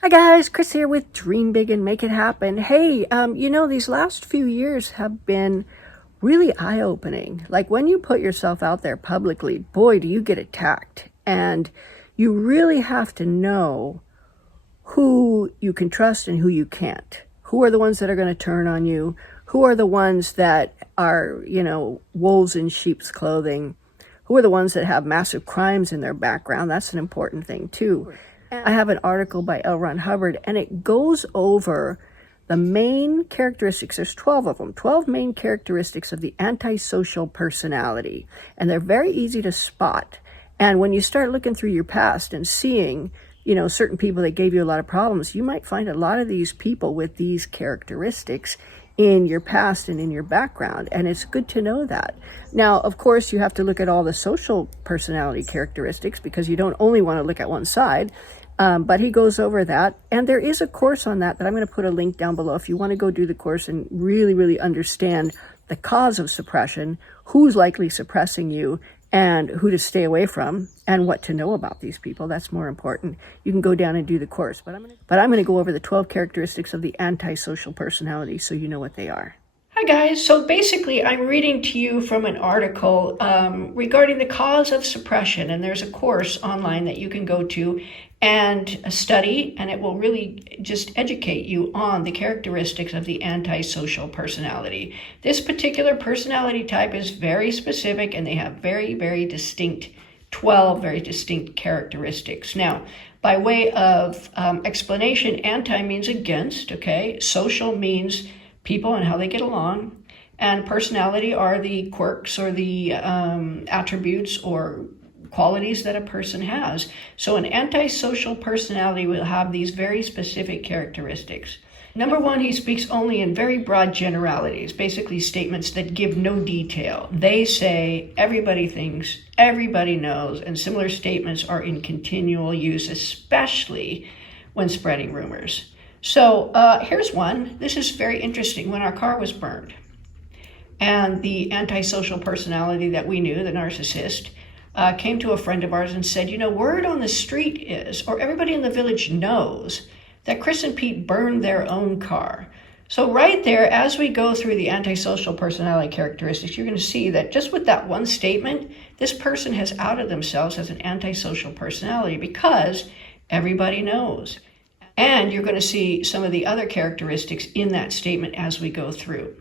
Hi guys, Chris here with Dream Big and Make It Happen. Hey, these last few years have been really eye-opening. Like when you put yourself out there publicly, boy, do you get attacked. And you really have to know who you can trust and who you can't. Who are the ones that are going to turn on you? Who are the ones that are, wolves in sheep's clothing? Who are the ones that have massive crimes in their background? That's an important thing too. I have an article by L. Ron Hubbard, and it goes over the main characteristics. There's 12 of them, 12 main characteristics of the antisocial personality. And they're very easy to spot. And when you start looking through your past and seeing, certain people that gave you a lot of problems, you might find a lot of these people with these characteristics in your past and in your background. And it's good to know that. Now, of course, you have to look at all the social personality characteristics because you don't only want to look at one side. But he goes over that. And there is a course on that I'm going to put a link down below if you want to go do the course and really, really understand the cause of suppression, who's likely suppressing you, and who to stay away from, and what to know about these people. That's more important. You can go down and do the course. But I'm going to go over the 12 characteristics of the antisocial personality so you know what they are. Hi guys, so basically I'm reading to you from an article regarding the cause of suppression, and there's a course online that you can go to and study, and it will really just educate you on the characteristics of the antisocial personality. This particular personality type is very specific, and they have very, very distinct 12 very distinct characteristics. Now, by way of explanation, anti means against, okay? Social means people and how they get along, and personality are the quirks or the attributes or qualities that a person has. So an antisocial personality will have these very specific characteristics. Number one, he speaks only in very broad generalities, basically statements that give no detail. They say, everybody thinks, everybody knows, and similar statements are in continual use, especially when spreading rumors. So here's one. This is very interesting. When our car was burned, and the antisocial personality that we knew, the narcissist, came to a friend of ours and said, word on the street is, or everybody in the village knows, that Chris and Pete burned their own car. So right there, as we go through the antisocial personality characteristics, you're going to see that just with that one statement, this person has outed themselves as an antisocial personality because everybody knows. And you're going to see some of the other characteristics in that statement as we go through.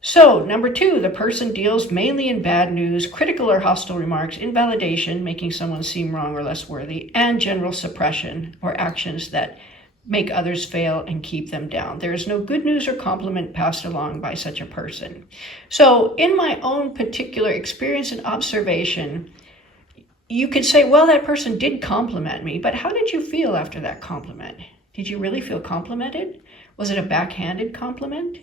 So, number two, the person deals mainly in bad news, critical or hostile remarks, invalidation, making someone seem wrong or less worthy, and general suppression or actions that make others fail and keep them down. There is no good news or compliment passed along by such a person. So, in my own particular experience and observation, you could say, well, that person did compliment me, but how did you feel after that compliment? Did you really feel complimented? Was it a backhanded compliment?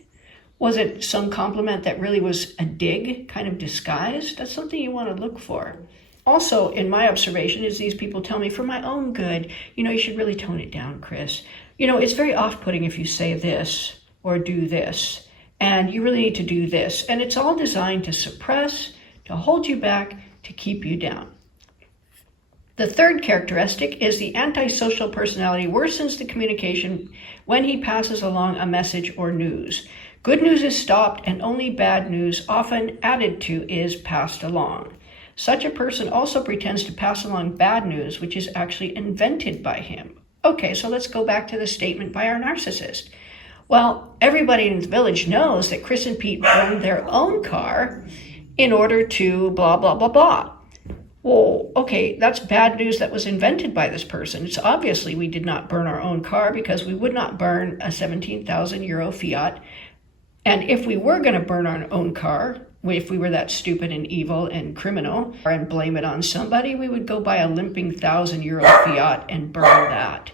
Was it some compliment that really was a dig, kind of disguised? That's something you want to look for. Also, in my observation, is these people tell me for my own good, you should really tone it down, Chris. It's very off-putting if you say this or do this, and you really need to do this. And it's all designed to suppress, to hold you back, to keep you down. The third characteristic is the antisocial personality worsens the communication when he passes along a message or news. Good news is stopped, and only bad news, often added to, is passed along. Such a person also pretends to pass along bad news, which is actually invented by him. Okay, so let's go back to the statement by our narcissist. Well, everybody in the village knows that Chris and Pete burned their own car in order to blah, blah, blah, blah. Well, okay, that's bad news that was invented by this person. It's obviously we did not burn our own car because we would not burn a 17,000 euro Fiat. And if we were going to burn our own car, if we were that stupid and evil and criminal and blame it on somebody, we would go buy a limping 1,000 euro Fiat and burn that.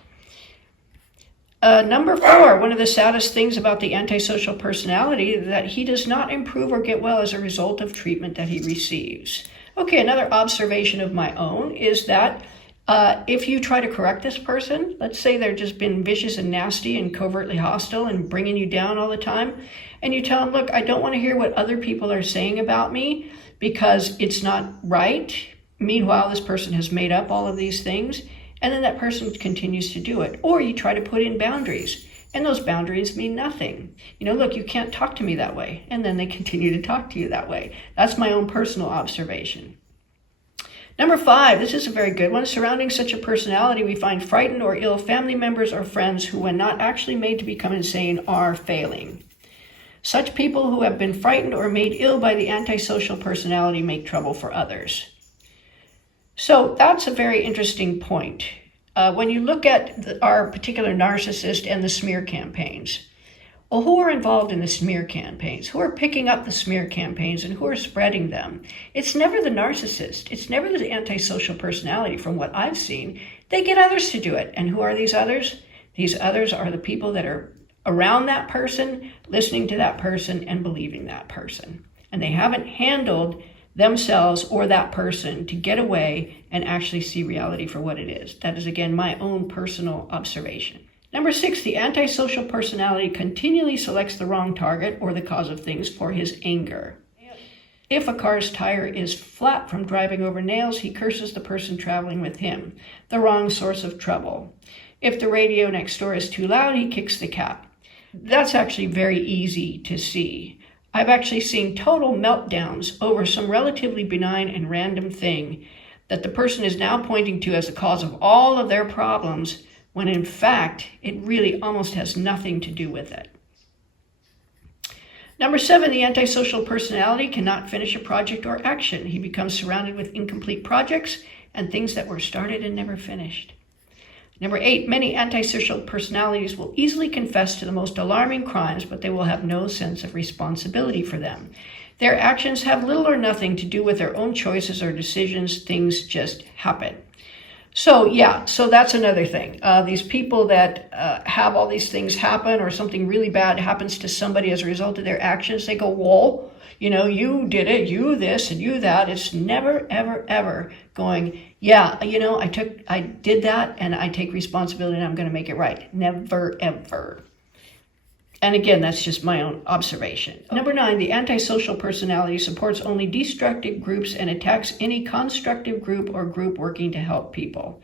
Number four, one of the saddest things about the antisocial personality is that he does not improve or get well as a result of treatment that he receives. Okay, another observation of my own is that if you try to correct this person, let's say they're just been vicious and nasty and covertly hostile and bringing you down all the time, and you tell them, look, I don't want to hear what other people are saying about me because it's not right. Meanwhile, this person has made up all of these things, and then that person continues to do it. Or you try to put in boundaries, and those boundaries mean nothing. Look, you can't talk to me that way, and then they continue to talk to you that way. That's my own personal observation. Number 5, this is a very good one. Surrounding such a personality, we find frightened or ill family members or friends who, when not actually made to become insane, are failing. Such people who have been frightened or made ill by the antisocial personality make trouble for others. So that's a very interesting point. When you look at our particular narcissist and the smear campaigns, well, who are involved in the smear campaigns? Who are picking up the smear campaigns and who are spreading them? It's never the narcissist. It's never the antisocial personality from what I've seen. They get others to do it. And who are these others? These others are the people that are around that person, listening to that person, and believing that person. And they haven't handled themselves or that person to get away and actually see reality for what it is. That is, again, my own personal observation. Number 6, the antisocial personality continually selects the wrong target or the cause of things for his anger. If a car's tire is flat from driving over nails, he curses the person traveling with him, the wrong source of trouble. If the radio next door is too loud, he kicks the cat. That's actually very easy to see. I've actually seen total meltdowns over some relatively benign and random thing that the person is now pointing to as the cause of all of their problems, when in fact, it really almost has nothing to do with it. Number 7, the antisocial personality cannot finish a project or action. He becomes surrounded with incomplete projects and things that were started and never finished. Number 8, many antisocial personalities will easily confess to the most alarming crimes, but they will have no sense of responsibility for them. Their actions have little or nothing to do with their own choices or decisions. Things just happen. So that's another thing. These people that have all these things happen, or something really bad happens to somebody as a result of their actions, they go, well, you did it, you this and you that. It's never, ever, ever going, I did that and I take responsibility and I'm going to make it right. Never, ever. And again, that's just my own observation. Number 9, the antisocial personality supports only destructive groups and attacks any constructive group or group working to help people.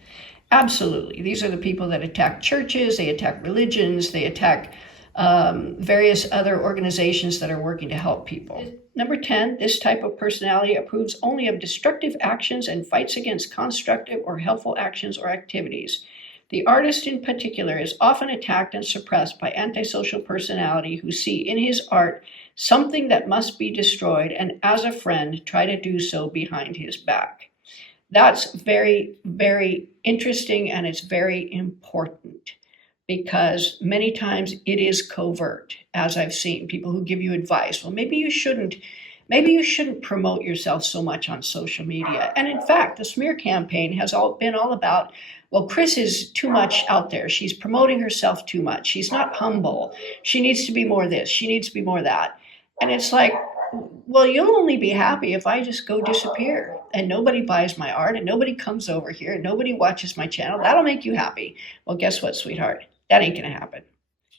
Absolutely. These are the people that attack churches, they attack religions, they attack various other organizations that are working to help people. Number 10, this type of personality approves only of destructive actions and fights against constructive or helpful actions or activities. The artist in particular is often attacked and suppressed by antisocial personality who see in his art something that must be destroyed, and as a friend try to do so behind his back. That's very, very interesting, and it's very important because many times it is covert, as I've seen people who give you advice. Well, maybe you shouldn't promote yourself so much on social media. And in fact, the smear campaign has been all about, well, Chris is too much out there. She's promoting herself too much. She's not humble. She needs to be more this. She needs to be more that. And it's like, well, you'll only be happy if I just go disappear and nobody buys my art and nobody comes over here and nobody watches my channel. That'll make you happy. Well, guess what, sweetheart? That ain't going to happen.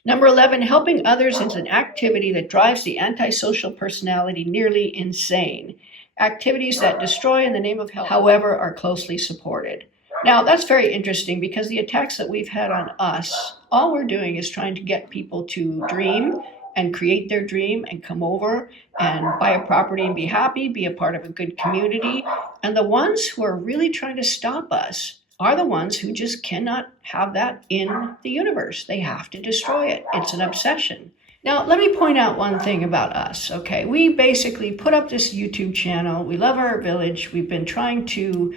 Number 11, helping others is an activity that drives the antisocial personality nearly insane. Activities that destroy in the name of help, however, are closely supported. Now, that's very interesting because the attacks that we've had on us, all we're doing is trying to get people to dream and create their dream and come over and buy a property and be happy, be a part of a good community. And the ones who are really trying to stop us are the ones who just cannot have that in the universe. They have to destroy it. It's an obsession. Now, let me point out one thing about us, okay? We basically put up this YouTube channel. We love our village. We've been trying to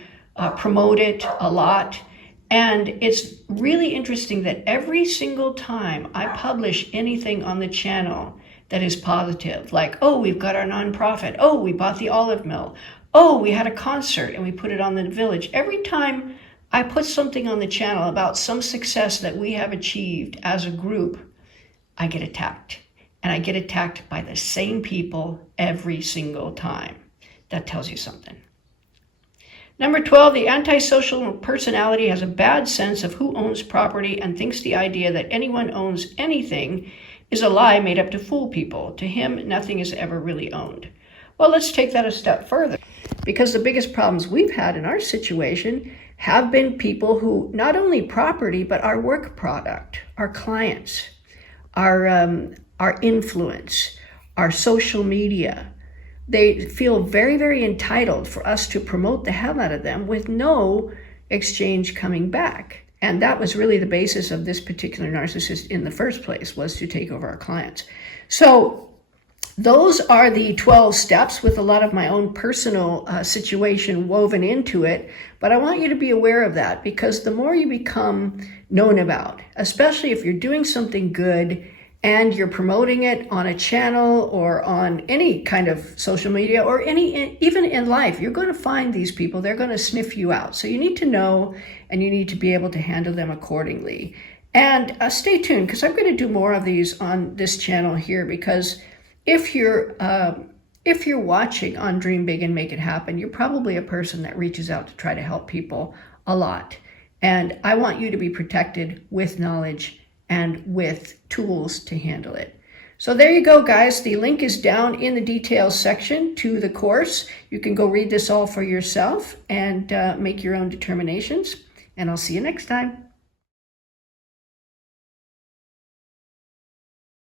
promote it a lot. And it's really interesting that every single time I publish anything on the channel that is positive, like, oh, we've got our nonprofit. Oh, we bought the olive mill. Oh, we had a concert and we put it on the village. Every time I put something on the channel about some success that we have achieved as a group, I get attacked. And I get attacked by the same people every single time. That tells you something. Number 12, the antisocial personality has a bad sense of who owns property and thinks the idea that anyone owns anything is a lie made up to fool people. To him, nothing is ever really owned. Well, let's take that a step further, because the biggest problems we've had in our situation have been people who not only property, but our work product, our clients, our influence, our social media. They feel very, very entitled for us to promote the hell out of them with no exchange coming back. And that was really the basis of this particular narcissist in the first place, was to take over our clients. So those are the 12 steps with a lot of my own personal situation woven into it. But I want you to be aware of that, because the more you become known about, especially if you're doing something good and you're promoting it on a channel or on any kind of social media or even in life, you're going to find these people. They're going to sniff you out. So you need to know, and you need to be able to handle them accordingly. And stay tuned, because I'm going to do more of these on this channel here, because if you're watching on Dream Big and Make It Happen, you're probably a person that reaches out to try to help people a lot. And I want you to be protected with knowledge and with tools to handle it. So there you go, guys. The link is down in the details section to the course. You can go read this all for yourself and make your own determinations. And I'll see you next time.